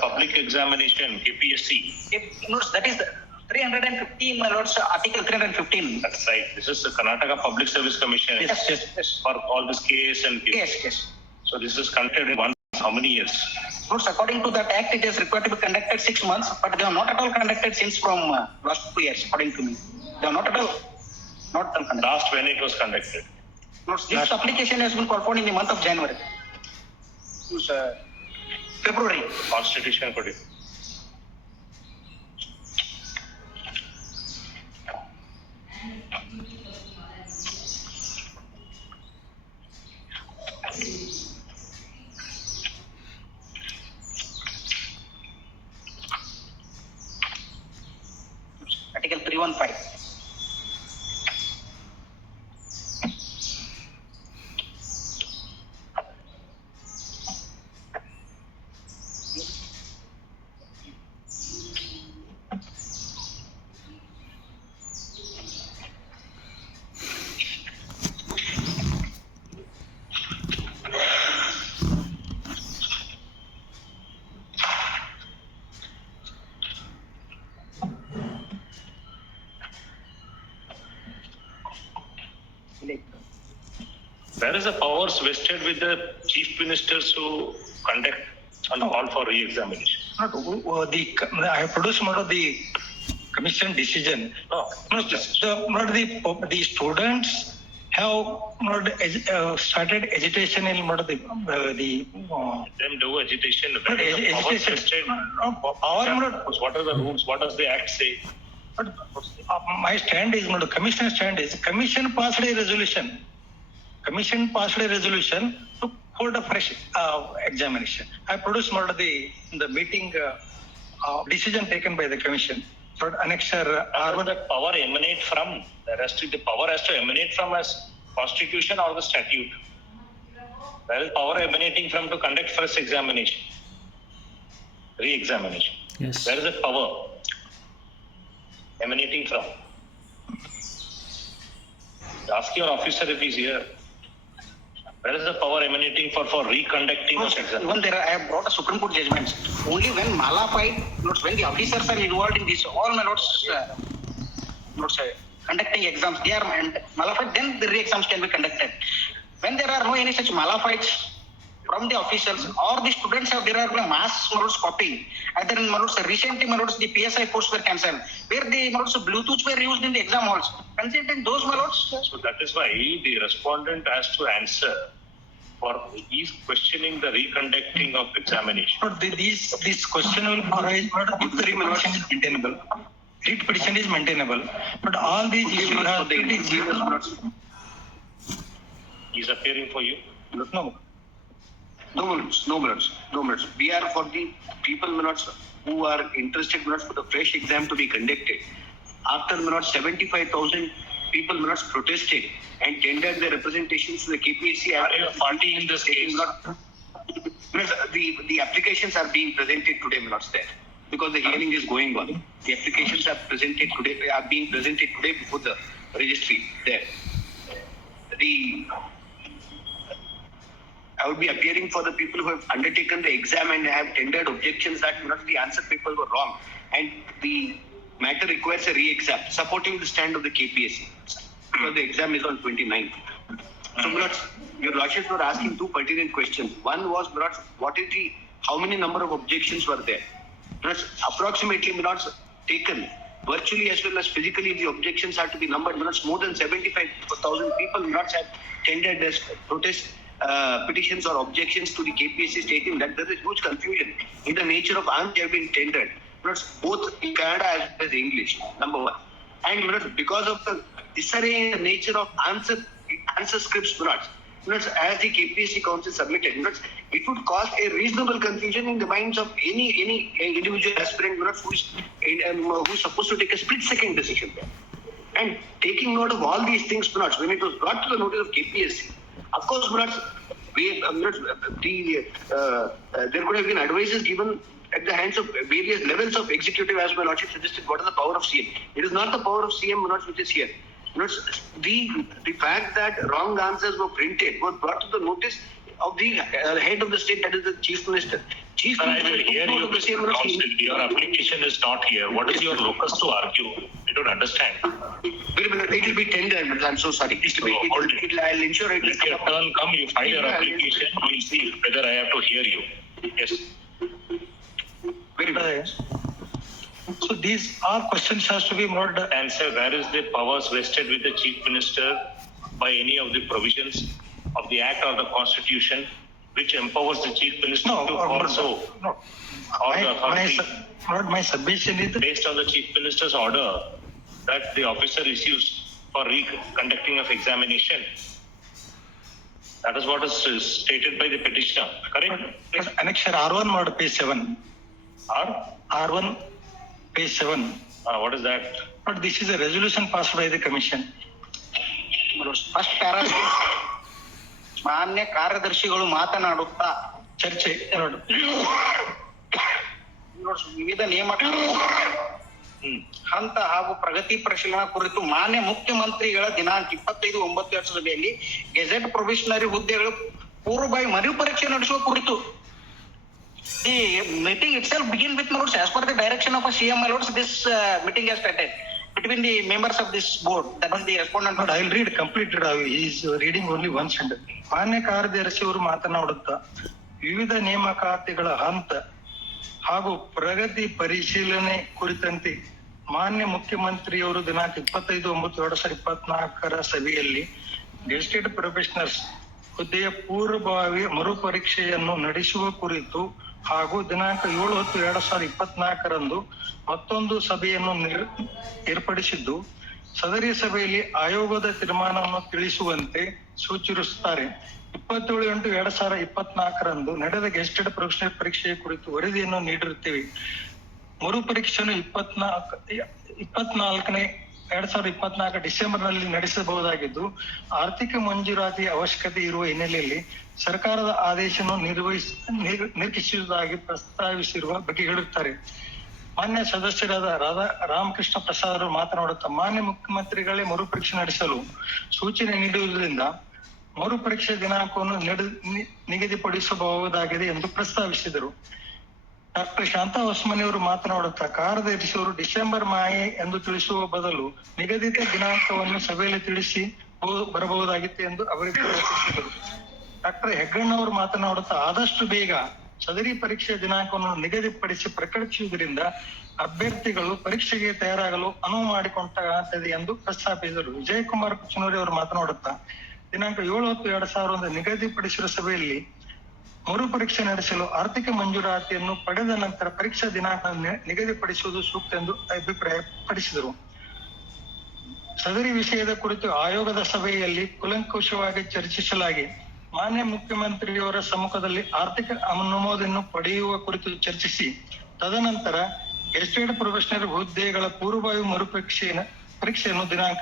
public examination, Kpsc. Notes that is 315, my lords, Article 315. That's right. This is the Karnataka Public Service Commission. Yes. For all this case and case. Yes. So this is conducted in how many years? Notes, according to that act, it is required to be conducted 6 months, but they are not at all conducted since from last 2 years, according to me. They are not at all. Not conducted. Last when it was conducted? Notes, this application has been performed in the month of January. February. Constitution could Article 315. Where is the powers vested with the chief ministers who conduct and call for re-examination? I have produced one of the commission decision. The students have started agitation in one of the Them do agitation. agitation. What are the rules? What does the act say? My stand is, commission stand is, commission passed a resolution. Commission passed a resolution to hold a fresh examination. I produced one of the meeting decision taken by the commission. So annexure Where the power emanate from? The power has to emanate from as constitution or the statute. Where is power emanating from to conduct first examination? Re-examination. Yes. Where is the power emanating from? Ask your officer if he's here. Where is the power emanating for reconducting No, this exam? even there, I have brought a Supreme Court judgment. Only when Mala fight, notes, when the officers are involved in this, all my notes, conducting exams, they are and Mala fight, then the re-exams can be conducted. When there are no any such Mala fights from the officials or the students have, there are mass notes copying. Either in notes, recently notes, the PSI posts were cancelled, where the notes Bluetooth were used in the exam halls. Considering those notes. So that is why the respondent has to answer for he's questioning the reconducting of examination. But this question will arise if the petition is maintainable. Writ petition is maintainable. But all these issues have to be He's appearing for you? No. No minutes. We are for the people minutes who are interested minutes for the fresh exam to be conducted. After minutes 75,000 people minutes protested and tendered their representations to the Kpsc. Are you a party in this case? The applications are being presented today minutes there because the hearing is going on. The applications are being presented today before the registry there. I would be appearing for the people who have undertaken the exam and have tendered objections that the answer papers were wrong and the matter requires a re-exam, supporting the stand of the Kpsc because the exam is on 29th. So, your lordships were asking two pertinent questions. One was, how many number of objections were there? Approximately, taken virtually as well as physically, the objections are to be numbered. More than 75,000 people have tendered as protest petitions or objections to the Kpsc stating that there is huge confusion in the nature of answers have been tendered, both in Kannada as well as English, number one. And because of the disarray in the nature of answer scripts, as the Kpsc council submitted, it would cause a reasonable confusion in the minds of any individual aspirant who is supposed to take a split-second decision there. And taking note of all these things, when it was brought to the notice of Kpsc, of course, there could have been advices given at the hands of various levels of executive, as my lordship suggested. What is the power of CM? It is not the power of CM which is here. The fact that wrong answers were printed was brought to the notice of the head of the state, that is the chief minister. Chief Sir, I will Minister hear took you, note of the same Mr. rules. Counsel. Your application is not here. What is your locus to argue? I don't understand. Wait a minute, it will be tendered, but I'm so sorry. Hold it. I'll ensure it will Let your come up. turn come, you file your application, we'll see whether I have to hear you. Yes. Very well. So these all questions has to be more. Answer, where is the powers vested with the Chief Minister by any of the provisions of the Act or the Constitution which empowers the Chief Minister No, to call so no. or the authority My submission is based on the Chief Minister's order that the officer receives for conducting of examination? That is what is stated by the petitioner, correct? annexure R1 mod page 7. Or R1 page 7. what is that? But this is a resolution passed by the commission. First paragraph ಮಾನ್ಯ ಕಾರ್ಯದರ್ಶಿಗಳು ಮಾತನಾಡುತ್ತಾ ಚರ್ಚೆ ನೋಡಿ. ವಿವಿಧ ನೇಮಕ ಹಂತ ಹಾಗೂ ಪ್ರಗತಿ ಪರಿಶೀಲನಾ ಕುರಿತು ಮಾನ್ಯ ಮುಖ್ಯಮಂತ್ರಿಗಳ ದಿನಾಂಕ 25/9 ಸಭೆಯಲ್ಲಿ ಗೆಜೆಟ್ ಪ್ರೊವಿಷನರಿ ಹುದ್ದೆಗಳು ಪೂರ್ವಭಾವಿ ಮರುಪರೀಕ್ಷೆ ನಡೆಸುವ ಕುರಿತು. The meeting itself begin with notes as per the direction of a CM. Notes this meeting has started between the members of this board. That is the respondent. But I will read completed. He is reading only one sentence. ಮಾನ್ಯ ಕಾರ್ಯದರ್ಶಿಯವರು ಮಾತನಾಡುತ್ತಾ ವಿವಿಧ ನೇಮಕಾತಿಗಳ ಹಂತ ಹಾಗೂ ಪ್ರಗತಿ ಪರಿಶೀಲನೆ ಕುರಿತಂತೆ ಮಾನ್ಯ ಮುಖ್ಯಮಂತ್ರಿಯವರು ದಿನಾಂಕ 25/9/2024 ಸಭೆಯಲ್ಲಿ ಗೆಸ್ಟೆಡ್ ಪ್ರೊಫೆಷನಲ್ಸ್ ಹುದ್ದೆಯ ಪೂರ್ವಭಾವಿ ಮರುಪರೀಕ್ಷೆಯನ್ನು ನಡೆಸುವ ಕುರಿತು ಹಾಗೂ ದಿನಾಂಕ 7/10/2024 ಮತ್ತೊಂದು ಸಭೆಯನ್ನು ಏರ್ಪಡಿಸಿದ್ದು ಸದರಿ ಸಭೆಯಲ್ಲಿ ಆಯೋಗದ ತೀರ್ಮಾನವನ್ನು ತಿಳಿಸುವಂತೆ ಸೂಚಿಸುತ್ತಾರೆ. 27/8/2024 ನಡೆದ ಗೆಸ್ಟೆಡ್ ಪ್ರೊಫೆಷನಲ್ ಪರೀಕ್ಷೆಯ ಕುರಿತು ವರದಿಯನ್ನು ನೀಡಿರುತ್ತೇವೆ. ಮರುಪರೀಕ್ಷೆಯನ್ನು 2024 ಡಿಸೆಂಬರ್ನಲ್ಲಿ ನಡೆಸಬಹುದಾಗಿದ್ದು ಆರ್ಥಿಕ ಮಂಜೂರಾತಿಯ ಅವಶ್ಯಕತೆ ಇರುವ ಹಿನ್ನೆಲೆಯಲ್ಲಿ ಸರ್ಕಾರದ ಆದೇಶವನ್ನು ನಿರೀಕ್ಷಿಸುವುದಾಗಿ ಪ್ರಸ್ತಾವಿಸಿರುವ ಬಗ್ಗೆ ಹೇಳುತ್ತಾರೆ. ಮಾನ್ಯ ಸದಸ್ಯರಾದ ರಾಮಕೃಷ್ಣ ಪ್ರಸಾದ್ ಅವರು ಮಾತನಾಡುತ್ತಾ ಮಾನ್ಯ ಮುಖ್ಯಮಂತ್ರಿಗಳೇ ಮರುಪರೀಕ್ಷೆ ನಡೆಸಲು ಸೂಚನೆ ನೀಡುವುದರಿಂದ ಮರುಪರೀಕ್ಷೆ ದಿನಾಂಕವನ್ನು ನಿಗದಿಪಡಿಸಬಹುದಾಗಿದೆ ಎಂದು ಪ್ರಸ್ತಾವಿಸಿದರು. ಡಾಕ್ಟರ್ ಶಾಂತಾ ಹೊಸಮನಿ ಅವರು ಮಾತನಾಡುತ್ತಾ ಕಾರ್ಯದರ್ಶಿಯವರು ಡಿಸೆಂಬರ್ ಮಾಹೆ ಎಂದು ತಿಳಿಸುವ ಬದಲು ನಿಗದಿತ ದಿನಾಂಕವನ್ನು ಸಭೆಯಲ್ಲಿ ತಿಳಿಸಿ ಬರಬಹುದಾಗಿತ್ತು ಎಂದು ಅವರಿಗೆ ಪ್ರಶ್ನಿಸಿದರು. ಡಾಕ್ಟರ್ ಹೆಗ್ಗಣ್ಣ ಅವರು ಮಾತನಾಡುತ್ತಾ ಆದಷ್ಟು ಬೇಗ ಸದರಿ ಪರೀಕ್ಷೆಯ ದಿನಾಂಕವನ್ನು ನಿಗದಿಪಡಿಸಿ ಪ್ರಕಟಿಸುವುದರಿಂದ ಅಭ್ಯರ್ಥಿಗಳು ಪರೀಕ್ಷೆಗೆ ತಯಾರಾಗಲು ಅನುವು ಮಾಡಿಕೊಂಡಾಗುತ್ತದೆ ಎಂದು ಪ್ರಸ್ತಾಪಿಸಿದರು. ವಿಜಯಕುಮಾರ್ ಕುಚನೂರಿ ಅವರು ಮಾತನಾಡುತ್ತಾ ದಿನಾಂಕ 7/10/2001 ನಿಗದಿಪಡಿಸಿರುವ ಸಭೆಯಲ್ಲಿ ಮರುಪರೀಕ್ಷೆ ನಡೆಸಲು ಆರ್ಥಿಕ ಮಂಜೂರಾತಿಯನ್ನು ಪಡೆದ ನಂತರ ಪರೀಕ್ಷಾ ದಿನಾಂಕ ನಿಗದಿಪಡಿಸುವುದು ಸೂಕ್ತ ಎಂದು ಅಭಿಪ್ರಾಯಪಡಿಸಿದರು. ಸದರಿ ವಿಷಯದ ಕುರಿತು ಆಯೋಗದ ಸಭೆಯಲ್ಲಿ ಕೂಲಂಕುಷವಾಗಿ ಚರ್ಚಿಸಲಾಗಿ ಮಾನ್ಯ ಮುಖ್ಯಮಂತ್ರಿಯವರ ಸಮ್ಮುಖದಲ್ಲಿ ಆರ್ಥಿಕ ಅನುಮೋದನೆಯನ್ನು ಪಡೆಯುವ ಕುರಿತು ಚರ್ಚಿಸಿ ತದನಂತರ ಗೆಸ್ಟೆಡ್ ಪ್ರೊಫೆಷನಲ್ ಹುದ್ದೆಗಳ ಪೂರ್ವಭಾವಿ ಪರೀಕ್ಷೆಯನ್ನು ದಿನಾಂಕ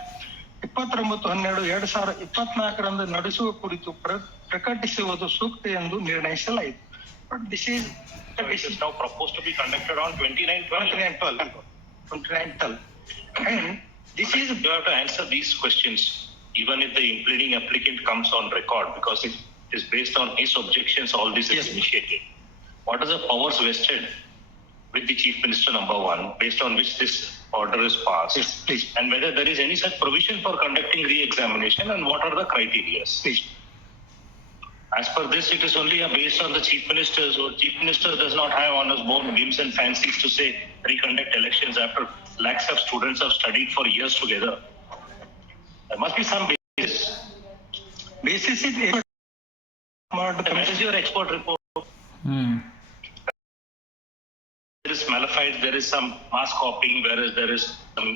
29/12/2024 ನಡೆಸುವ ಕುರಿತು ಪ್ರಕಟಿಸುವುದು ಸೂಕ್ತ ಎಂದು ನಿರ್ಣಯಿಸಲಾಯಿತು. But this is now proposed to be conducted on 29/12. And this is you have to answer these questions even if the impleading applicant comes on record because it is based on his objections all this is initiated. What are the powers vested with the Chief Minister number 1 based on which this order is passed? Yes, please. And whether there is any such provision for conducting re-examination and what are the criteria? Please. As per this, it is only based on the Chief Minister. So Chief Minister does not have on his own whims and fancies to say reconduct elections after lakhs of students have studied for years together. There must be some basis. Basis is Where is your expert report? There is malified, there is some mass copying, whereas there is some